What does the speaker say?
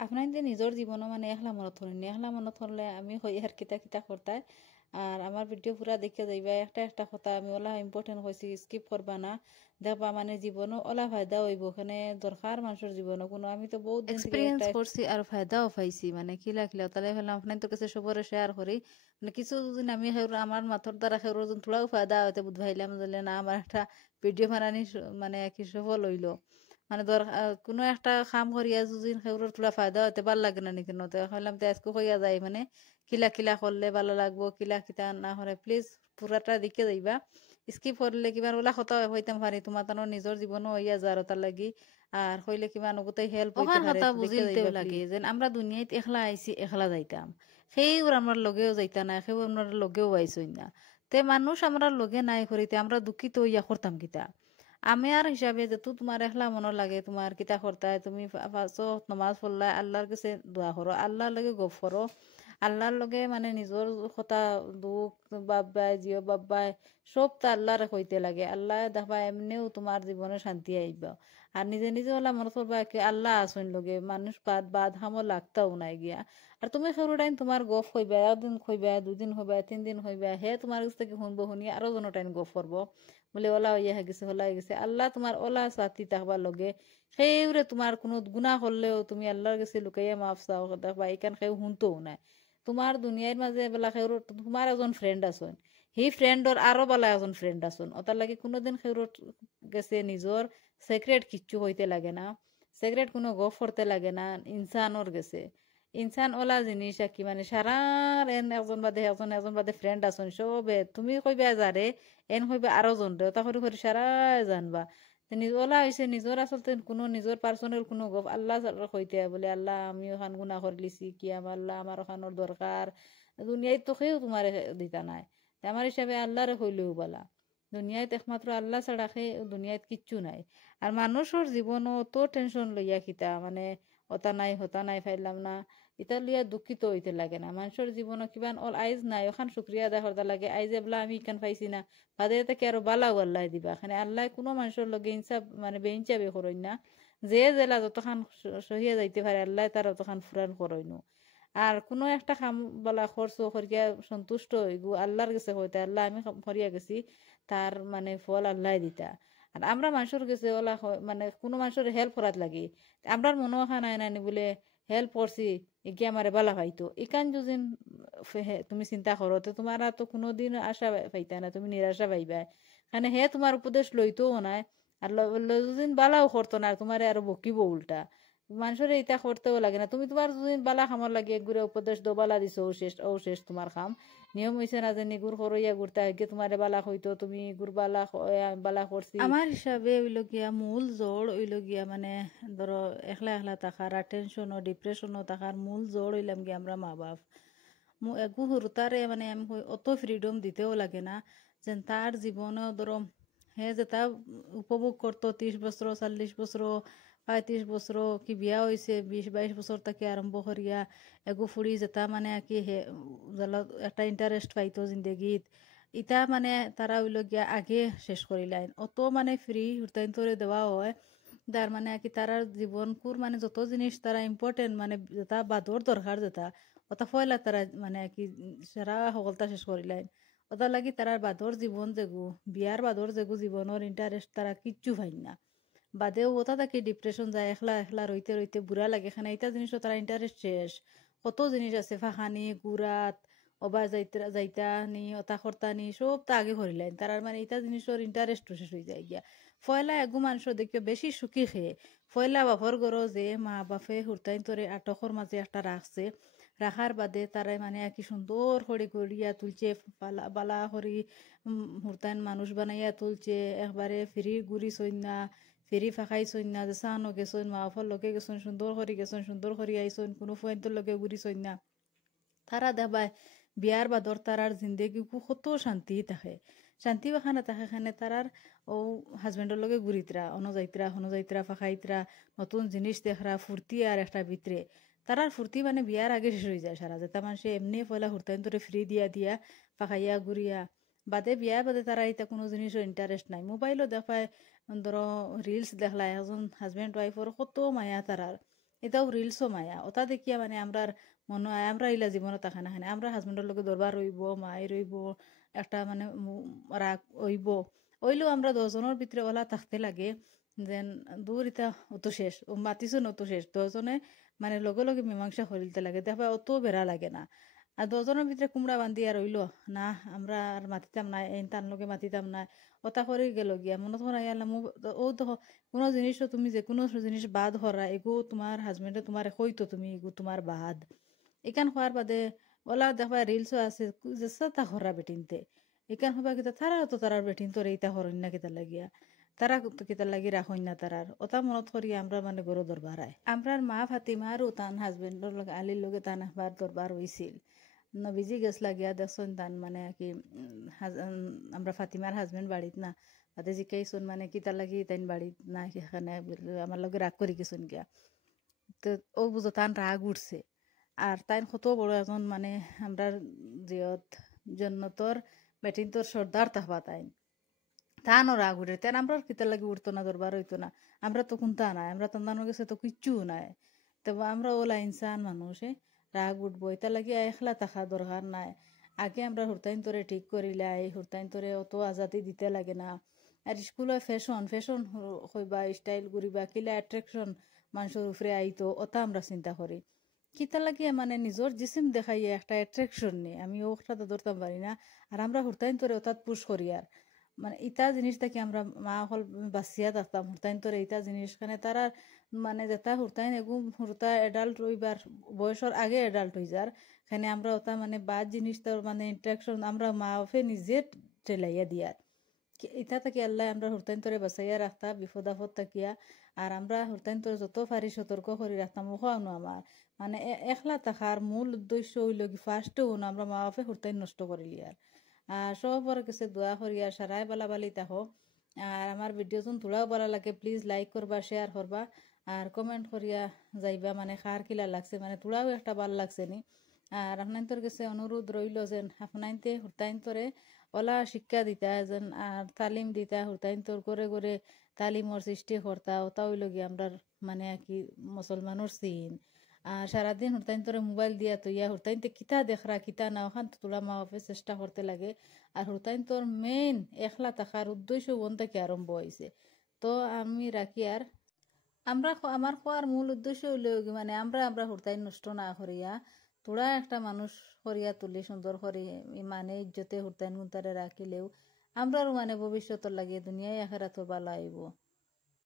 আপনাদের নিজের জীবনও মানে একলা মনত ধরেন একলা মনত ধরলে আমি হই আর কিতা কিতা করতাই আর আমার ভিডিও পুরা দেখে যাইবা একটা একটা কথা আমি ওলা ইম্পর্টেন্ট হয়েছি স্কিপ করবা না দেখবা মানে জীবনও ওলা ফায়দা হইব ওখানে দরকার মানুষের জীবনও কোনো আমি তো বহুত দিন থেকে এক্সপিরিয়েন্স একটা করছি আর ফায়দাও পাইছি মানে কিলা কিলা তাহলে ফেলাম আপনার তো কাছে সবরে শেয়ার করি মানে কিছু দিন আমি আমার মাথার দ্বারা সেউর যদি থোড়াও ফায়দা হইতে বুধ ভাইলাম যে না আমার একটা ভিডিও বানানি মানে কি সফল হইলো মানে ধর কোনো একটা কাম করিয়া যদি সেউর থোড়া ফায়দা হইতে ভাল লাগে না নাকি নতে হইলাম তো আজকে হইয়া যায় মানে কিলা কিলা করলে ভালো লাগবো কিলা কিতা না হলে প্লিজ পুরাটা দিকে যাইবা স্কিপ করলে কিবা ওলা কথা হইতাম পারি তোমার তানোর নিজের জীবনও হইয়া যার তার লাগি আর হইলে কিবা নগতাই হেল্প হইতে ওখান পারে কথা দেখে বুঝিলতেও যাইবা লাগে প্লিজ। যেন আমরা দুনিয়াত একলা আইছি একলা যাইতাম সেইও আমরা লগেও যাইতা না সেও আমরা লগেও আইসই না তে মানুষ আমরা লগে নাই করিতে আমরা দুঃখিত হইয়া করতাম কিতা আমি আর হিসাবে যেহেতু তোমার একলা মনে লাগে তোমার কিতা করতায় তুমি ফাঁসো নমাজ পড়লা আল্লাহর কাছে দোয়া করো আল্লাহর লগে গপ করো আল্লাহর লগে মানে নিজের কথা দুঃখ বাব্বাই জিও বাব্বাই সব তো আল্লাহর কইতে লাগে আল্লাহ দেখবা এমনিও তোমার জীবনে শান্তি আইব আর নিজে নিজে হলা মনে করবা কি আল্লাহ আসুন লগে মানুষ বাদ বাদ হামো লাগতাও নাই গিয়া আর তুমি সরু টাইম তোমার গপ হইবা একদিন হইবা দুদিন হইবা 3 দিন হইবা হে তোমার কাছ থেকে শুনবো শুনি আরো জন টাইম গপ করবো বলে ওলা হইয়া গেছে ওলা হয়ে গেছে আল্লাহ তোমার ওলা সাথী থাকবার লগে সেইরে তোমার কোনো গুনাহ করলেও তুমি আল্লাহর কাছে লুকাইয়া মাফ চাও দেখবা এইখান কেউ শুনতেও নাই তোমার দুনিয়ার মাঝে বেলা সেউর তোমার একজন ফ্রেন্ড আছেন সেই ফ্রেন্ডর আরো বেলা একজন ফ্রেন্ড আছেন ওটার লাগে কোনোদিন সেউর গেছে নিজের সিক্রেট কিচ্ছু হইতে লাগে না সিক্রেট কোনো গপ করতে লাগে না ইনসানর গেছে ইনসান ওলা জিনিস আর কি মানে সারা এন একজন বাদে একজন একজন বাদে ফ্রেন্ড আছেন সবে তুমি কইবা যারে এন হইবে আরো জন রে তা করে করে সারা জানবা ওলা হয়েছে নিজের আসলতে কোনো নিজের পার্সোনাল কোনো গপ আল্লাহ হইতে বলে আল্লাহ আমি ওখান গুণা করে লিছি কি আমার আল্লাহ আমার ওখানোর দরকার দুনিয়ায় তো কেউ তোমার দিতা নাই তে আমার হিসাবে আল্লাহরে হইলেও বলা দুনিয়ায় একমাত্র আল্লাহ ছাড়া সে দুনিয়ায় কিচ্ছু নাই আর মানুষের জীবনও তো টেনশন লইয়া খিতা মানে হতা নাই ফাইলাম না এটা লইয়া দুঃখিত হইতে লাগে না মানুষের জীবনও কিবা অল আইজ নাই ওখান শুক্রিয়া আদায় করতে লাগে আইজ এবলা আমি ইকান পাইছি না বাদে তাকে আরো বালাও আল্লাহ দিবা এখানে আল্লাহ কোনো মানুষের লগে ইনসাফ মানে বেইনচাবে করইন না যে জেলা যতখান সহিয়া যাইতে পারে আল্লাহ তার অতখান ফুরান করইন আর কোনো একটা কাম বলা খরচ করিয়া সন্তুষ্ট হইগু আল্লাহর কাছে হইতে আল্লাহ আমি করিয়া গেছি তার মানে ফল আল্লাহ দিতা আর আমরা মানুষের কাছে ওলা মানে কোনো মানুষের হেল্প করাত লাগি আমরার মনে হয় নাই নানি বলে হেল্প করছি এগিয়ে আমারে বালা পাইতো ইকান যদি তুমি চিন্তা করো তো তোমার আর তো কোনোদিন আশা পাইতা না তুমি নিরাশা পাইবা মানে হে তোমার উপদেশ লইতেও নাই আর যদিন বালাও করতো না তোমার আরো বকিব উল্টা মানুষের এটা করতেও লাগে না তুমি তোমার যদিন বালা খামার লাগে ঘুরে উপদেশ দো বালা দিছো ও শেষ তোমার খাম নিয়ম হয়েছে না যে নিগুর করইয়া ঘুরতে হয় তোমারে বালা হইতো তুমি গুর বালা বালা করছি আমার হিসাবে ওইল গিয়া মূল জোর ওইল গিয়া মানে ধরো একলা একলা থাকার আর টেনশনও ডিপ্রেশনও থাকার মূল জোর হইলাম গিয়া আমরা মা বাপ একু সৰুতাৰে মানে আমি অত ফ্রিডম দিতেও লাগে না যেন তার জীবনেও ধরো হে যেটা উপভোগ করতো 30 বছর 40 বছর 35 বছর কি বিয়া হয়েছে 20-22 বছর থেকে আরম্ভ করিয়া এগু ফুড়ি যেটা মানে কি হে একটা ইন্টারেস্ট পাইতো জিন্দগিত ইটা মানে তারা হইল গিয়া আগে শেষ করিলেন অত মানে ফ্রি হুতাইন তোরে দেওয়া হয় তার মানে কি তারা জীবন কুর মানে যত জিনিস তারা ইম্পর্টেন্ট মানে যেটা বাদর দরকার যেটা ওটা ফয়লা তারা মানে কি সারা সকলতা শেষ করিলেন ওটা লাগি তারা বাদর জীবন যেগু বিয়ার বাদর যেগু জীবনের ইন্টারেস্ট তারা কিচ্ছু পাই না বাদেও ওটা থাকি ডিপ্রেশন যায় একলা একলা রইতে রইতে বুড়া লাগে এখানে এটা জিনিসও তারা ইন্টারেস্ট শেষ কত জিনিস আছে ফাঁকানি গুড়াত অবা যাইতা যাইতা নি ওটা কর্তা নি সব তা আগে করিলেন তার মানে এটা জিনিসের ইন্টারেস্ট শেষ হয়ে যায় গিয়া ফয়লা এগু মানুষের দেখিও বেশি সুখী খেয়ে ফয়লা বাপর গরো যে মা বাপে হুরতাইন তোরে আটকর মাঝে একটা রাখছে রাখার বাদে তারা মানে কি সুন্দর করে গড়িয়া তুলছে বালা বালা করি হুরতাইন মানুষ বানাইয়া তুলছে একবারে ফিরি গুড়ি সৈন্যা ফেরি ফাঁকাই সৈন্যা যে সানো গেছন মা বাপর লগে গেছন সুন্দর করে গেছন সুন্দর করে আইসন কোনো ফয়েন্টর লগে গুড়ি সৈন্যা তারা দেবায় বিয়ার বাদর তারার জিন্দেগি কত শান্তি থাকে শান্তি বাখানা থাকে খানে তারার ও হাজবেন্ডর লগে ঘুরিতরা অনুযায়ীতরা ফাঁকাইতরা নতুন জিনিস দেখরা ফুর্তি আর একটা ভিতরে তারার ফুর্তি মানে বিয়ার আগে শেষ হয়ে যায় সারা যেটা মানুষে এমনি পয়লা হুরতাইন তোরে ফ্রি দিয়া দিয়া ফাঁকাইয়া ঘুরিয়া বাদে বিয়া বাদে তারা এটা কোনো জিনিসের ইন্টারেস্ট নাই মোবাইলও দেখায় ধরো রিলস দেখলা একজন হাজবেন্ড ওয়াইফর কত মায়া তারার এটাও রিলসও মায়া ওটা দেখিয়া মানে আমরা মনে হয় আমরা ইলা জীবনে তাকে না আমরা হাজবেন্ডের লগে দরবার রইব মাই রইব একটা মানে রাগ হইব ওইলেও আমরা 10 জনের ভিতরে ওলা থাকতে লাগে যেন দূর ইটা অত শেষ ও মাতিছুন অত শেষ 10 জনে মানে লগে লগে মীমাংসা করিতে লাগে দেখবা অত বেড়া লাগে না আর 10 জনের ভিতরে কুমড়া বান্ধি আর রইল না আমরা আর মাতিতাম না এই তার লগে মাতিতাম না ওটা করে গেল গিয়া মনে তোমার আয়ালাম ও তো কোনো জিনিসও তুমি যে কোনো জিনিস বাদ হরা এগো তোমার হাজবেন্ডে তোমার কইতো তুমি এগো তোমার বাদ এখান হওয়ার বাদে ওলা দেখবা রিলসও আছে যেসা তা হরা বেটিনতে এখান হবা কিতা তারা তো তারার বেটিন তোর এইটা হরণ না কিতা লাগিয়া তারা কিতা লাগি রাখুন না তারার ওটা মনত করি আমরা মানে গরু দরবার আয় আমরার মা ফাতিমারও তান হাজবেন্ডর লগে আলির লগে তান একবার দরবার হইছিল নবীজি গেছ লাগিয়া দেখছেন তান মানে কি আমরা ফাতিমার হাজবেন্ড বাড়িত না তাতে জিকাইছুন মানে কিতা লাগি তাইন বাড়িত না সেখানে আমার লগে রাগ করি গেছুন গিয়া তো ও বুঝো তান রাগ উঠছে আর তাইন কত বড় এখন মানে আমরা জিয়ত জন্নতর বেটিন তোর সর্দার তাহবা তাইন তানও রাগ উঠে তেন আমরা কিতা লাগি উঠতো না দরবার হইতো না আমরা তো কোনটা নাই আমরা তন্দানোর কাছে তো কিচ্ছু নাই তো আমরা ওলা ইনসান মানুষে রাগ উঠবো এটা লাগি একলা থাকা দরকার নাই আগে আমরা হুরতাইন তোরে ঠিক করিলাই হুরতাইন তোরে অত আজাদি দিতে লাগে না আর স্কুলে ফ্যাশন ফ্যাশন হইবা স্টাইল করিবা কিলা অ্যাট্রাকশন মানুষের উপরে আইতো ওটা আমরা চিন্তা করি কিতা লাগিয়ে মানে নিজের জিসিম দেখাইয়া একটা অ্যাট্রাকশন নেই আমি ওটা তো ধরতাম পারি না আর আমরা হুরতাইন তোরে ওটাত পুশ করি আর মানে ইটা জিনিস থেকে আমরা মা হল বাঁচিয়া থাকতাম হুরতাইন তোরে ইটা জিনিস খানে তারা মানে যেটা হুরতাইন এগু হুরতা এডাল্ট হইবার বয়সের আগে এডাল্ট হই যার খানে আমরা ওটা মানে বাদ জিনিস তোর মানে ইন্টারাকশন আমরা মা বাপে নিজে ঠেলাইয়া দিয়ার ইটা থেকে আল্লাহ আমরা হুরতাইন তোরে বাঁচাইয়া রাখতাম বিপদ আপদ থাকিয়া আর আমরা হুরতাইন তোরে যত পারি সতর্ক করে রাখতাম ওখানো আমার মানে একলা থাকার মূল উদ্দেশ্য হইল কি ফার্স্টে আমরা মা বাপে হুরতাইন নষ্ট করিলি আর সবার কাছে দোয়া করি আর সারাই বালা বালি তাহো আর আমার ভিডিও যখন তোলাও ভালো লাগে প্লিজ লাইক করবা শেয়ার করবা আর কমেন্ট করিয়া যাইবা মানে কার কিলা লাগছে মানে তোলাও একটা ভাল লাগছে নি আর আপনার কাছে অনুরোধ রইল যেন আপনাইতে হুরতাইন তোরে ওলা শিক্ষা দিতা যেন আর তালিম দিতা হুরতাইন তোর করে করে তালিমর সৃষ্টি করতা ওটা হইল গিয়ে আমরা মানে কি মুসলমানের সিন আর সারাদিন হুরতাইন তোরে মোবাইল দিয়া তো ইয়া হুরতাইনতে কিতা দেখরা কিতা না ওখান তোলা মা বাপে চেষ্টা করতে লাগে আর হুরতাইন তোর মেইন একলা থাকার উদ্দেশ্য বন থেকে আরম্ভ হয়েছে তো আমি রাখি আর আমরা আমার খোয়ার মূল উদ্দেশ্য হইলে মানে আমরা হুরতাইন নষ্ট না করিয়া তোরা একটা মানুষ করিয়া তুলি সুন্দর করি মানে ইজ্জতে হুরতাইন গুন্তারে রাখিলেও আমরাও মানে ভবিষ্যতের লাগে দুনিয়ায় আখেরাতর ভালো আইব